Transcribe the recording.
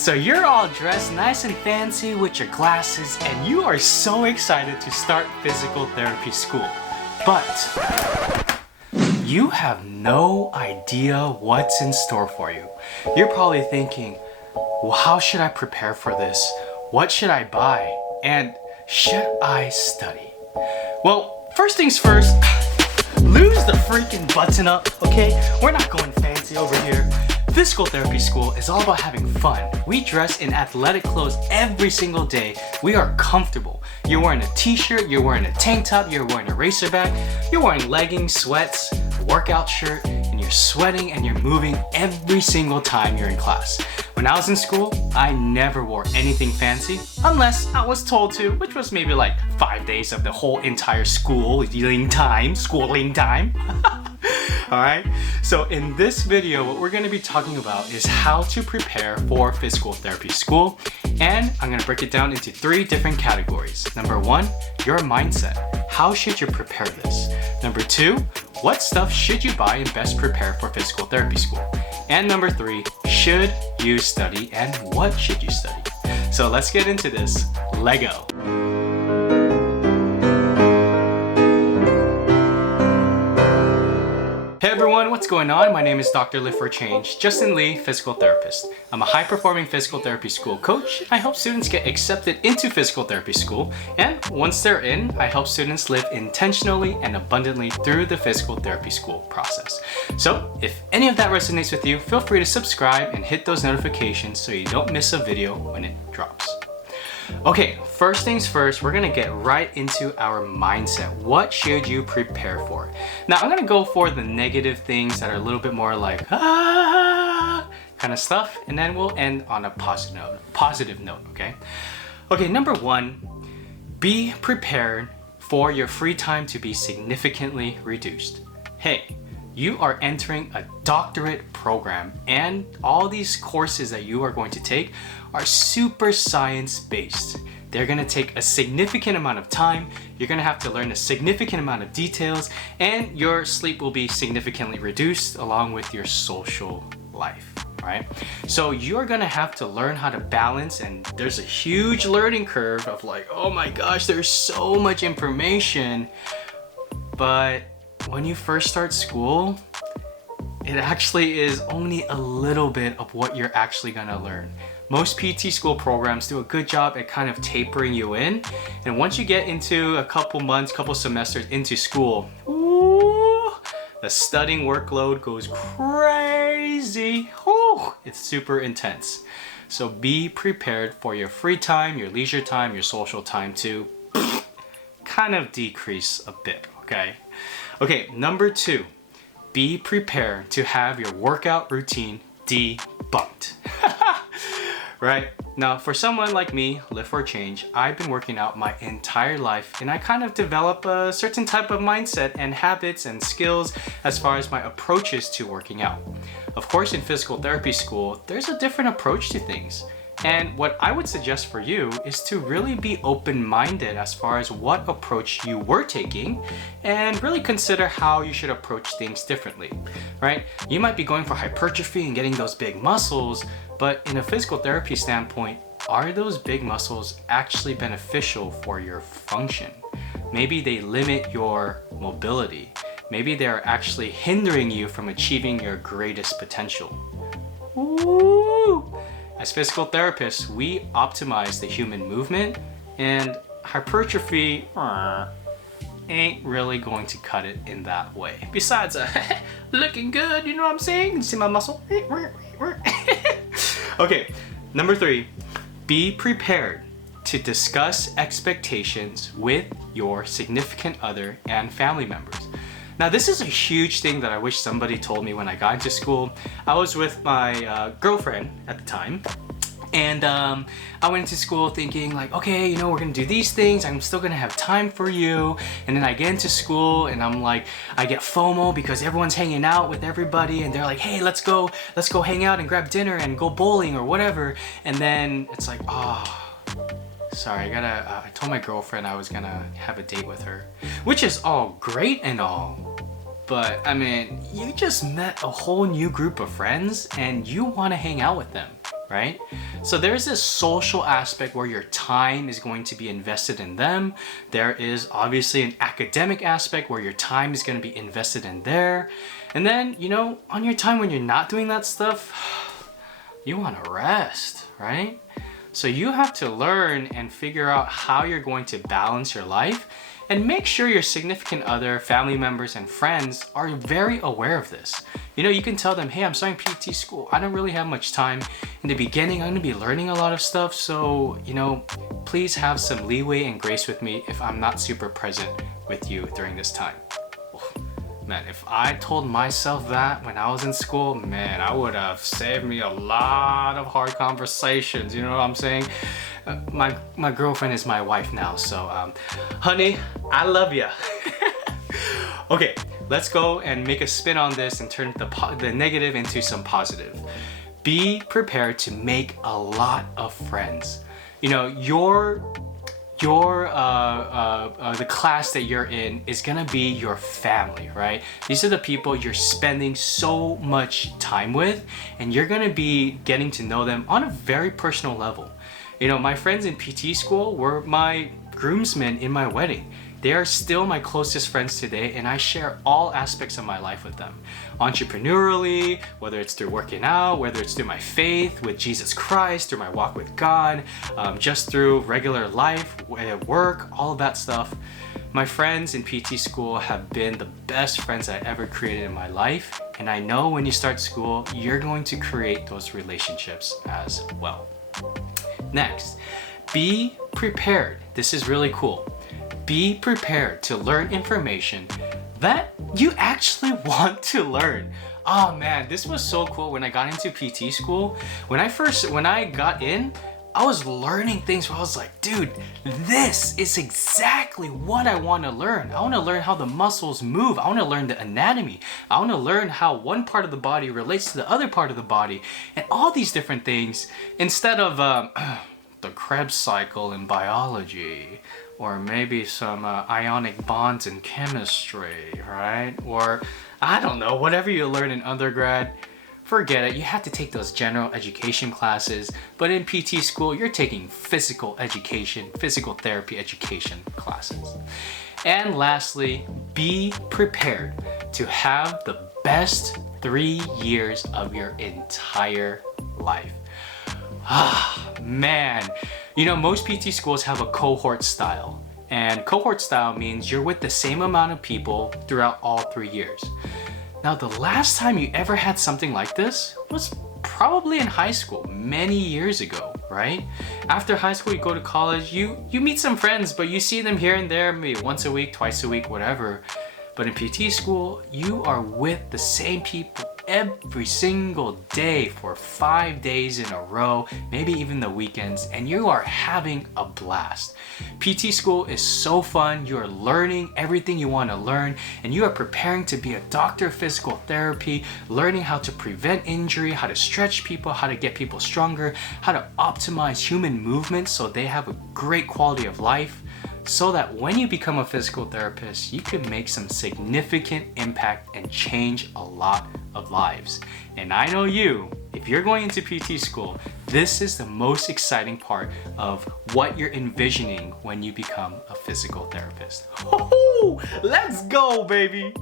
So you're all dressed nice and fancy with your glasses and you are so excited to start physical therapy school. But you have no idea what's in store for you. You're probably thinking, well, how should I prepare for this? What should I buy? And should I study? Well, first things first, lose the freaking button up, okay? We're not going fancy over here. Physical therapy school is all about having fun. We dress in athletic clothes every single day. We are comfortable. You're wearing a t-shirt, you're wearing a tank top, you're wearing a racer bag, you're wearing leggings, sweats, a workout shirt, and you're sweating and you're moving every single time you're in class. When I was in school, I never wore anything fancy unless I was told to, which was maybe like 5 days of the whole entire schooling time. Alright, so in this video, what we're going to be talking about is how to prepare for physical therapy school. And I'm going to break it down into 3 different categories. Number 1, your mindset. How should you prepare this? Number 2, what stuff should you buy and best prepare for physical therapy school? And number 3, should you study and what should you study? So let's get into this. Lego. Hey everyone, what's going on? My name is Dr. Live for Change, Justin Lee, physical therapist. I'm a high-performing physical therapy school coach. I help students get accepted into physical therapy school, and once they're in, I help students live intentionally and abundantly through the physical therapy school process. So, if any of that resonates with you, feel free to subscribe and hit those notifications so you don't miss a video when it drops. Okay, first things first, we're gonna get right into our mindset. What should you prepare for? Now, I'm gonna go for the negative things that are a little bit more like, kind of stuff, and then we'll end on a positive note, okay? Okay, number 1, be prepared for your free time to be significantly reduced. Hey, you are entering a doctorate program and all these courses that you are going to take are super science-based. They're gonna take a significant amount of time, you're gonna have to learn a significant amount of details, and your sleep will be significantly reduced along with your social life, right? So you're gonna have to learn how to balance, and there's a huge learning curve of like, oh my gosh, there's so much information. But when you first start school, it actually is only a little bit of what you're actually gonna learn. Most PT school programs do a good job at kind of tapering you in. And once you get into a couple months, couple semesters into school, ooh, the studying workload goes crazy. Ooh, it's super intense. So be prepared for your free time, your leisure time, your social time to kind of decrease a bit, okay? Okay, number 2, be prepared to have your workout routine debunked. Right? Now, for someone like me, Live for Change, I've been working out my entire life and I kind of develop a certain type of mindset and habits and skills as far as my approaches to working out. Of course, in physical therapy school, there's a different approach to things. And what I would suggest for you is to really be open-minded as far as what approach you were taking and really consider how you should approach things differently, right? You might be going for hypertrophy and getting those big muscles, but in a physical therapy standpoint, are those big muscles actually beneficial for your function? Maybe they limit your mobility. Maybe they're actually hindering you from achieving your greatest potential. Ooh. As physical therapists, we optimize the human movement, and hypertrophy ain't really going to cut it in that way. Besides, looking good, you know what I'm saying? You see my muscle? Okay, number 3, be prepared to discuss expectations with your significant other and family members. Now, this is a huge thing that I wish somebody told me when I got into school. I was with my girlfriend at the time, and I went into school thinking like, okay, you know, we're gonna do these things, I'm still gonna have time for you. And then I get into school and I'm like, I get FOMO because everyone's hanging out with everybody and they're like, hey, let's go hang out and grab dinner and go bowling or whatever. And then it's like, oh, sorry, I told my girlfriend I was gonna have a date with her, which is all great and all, but I mean, you just met a whole new group of friends and you want to hang out with them. right? So there's this social aspect where your time is going to be invested in them. There is obviously an academic aspect where your time is going to be invested in there. And then, you know, on your time when you're not doing that stuff, you want to rest, right? So you have to learn and figure out how you're going to balance your life, and make sure your significant other, family members, and friends are very aware of this. You know, you can tell them, hey, I'm starting PT school. I don't really have much time. In the beginning, I'm gonna be learning a lot of stuff. So, you know, please have some leeway and grace with me if I'm not super present with you during this time. Man, if I told myself that when I was in school, man, I would have saved me a lot of hard conversations. You know what I'm saying? My girlfriend is my wife now, so honey, I love ya. Okay, let's go and make a spin on this and turn the negative into some positive. Be prepared to make a lot of friends. You know, the class that you're in is gonna be your family, right? These are the people you're spending so much time with, and you're gonna be getting to know them on a very personal level. You know, my friends in PT school were my groomsmen in my wedding. They are still my closest friends today, and I share all aspects of my life with them. Entrepreneurially, whether it's through working out, whether it's through my faith with Jesus Christ, through my walk with God, just through regular life, work, all of that stuff. My friends in PT school have been the best friends I ever created in my life, and I know when you start school, you're going to create those relationships as well. Next, be prepared. This is really cool. Be prepared to learn information that you actually want to learn. Oh man, this was so cool when I got into PT school. When I got in, I was learning things where I was like, dude, this is exactly what I want to learn. I want to learn how the muscles move. I want to learn the anatomy. I want to learn how one part of the body relates to the other part of the body, and all these different things, instead of the Krebs cycle in biology, or maybe some ionic bonds in chemistry, right? Or I don't know, whatever you learn in undergrad, forget it. You have to take those general education classes, but in PT school, you're taking physical education, physical therapy education classes. And lastly, be prepared to have the best 3 years of your entire life. Ah, man. You know, most PT schools have a cohort style. And cohort style means you're with the same amount of people throughout all 3 years. Now, the last time you ever had something like this was probably in high school, many years ago, right? After high school, you go to college, you meet some friends, but you see them here and there, maybe once a week, twice a week, whatever. But in PT school, you are with the same people every single day for 5 days in a row, maybe even the weekends, and you are having a blast. PT school is so fun. You are learning everything you want to learn, and you are preparing to be a doctor of physical therapy, learning how to prevent injury, how to stretch people, how to get people stronger, how to optimize human movement so they have a great quality of life, so that when you become a physical therapist, you can make some significant impact and change a lot of lives. And I know you, if you're going into PT school, this is the most exciting part of what you're envisioning when you become a physical therapist. Let's go, baby!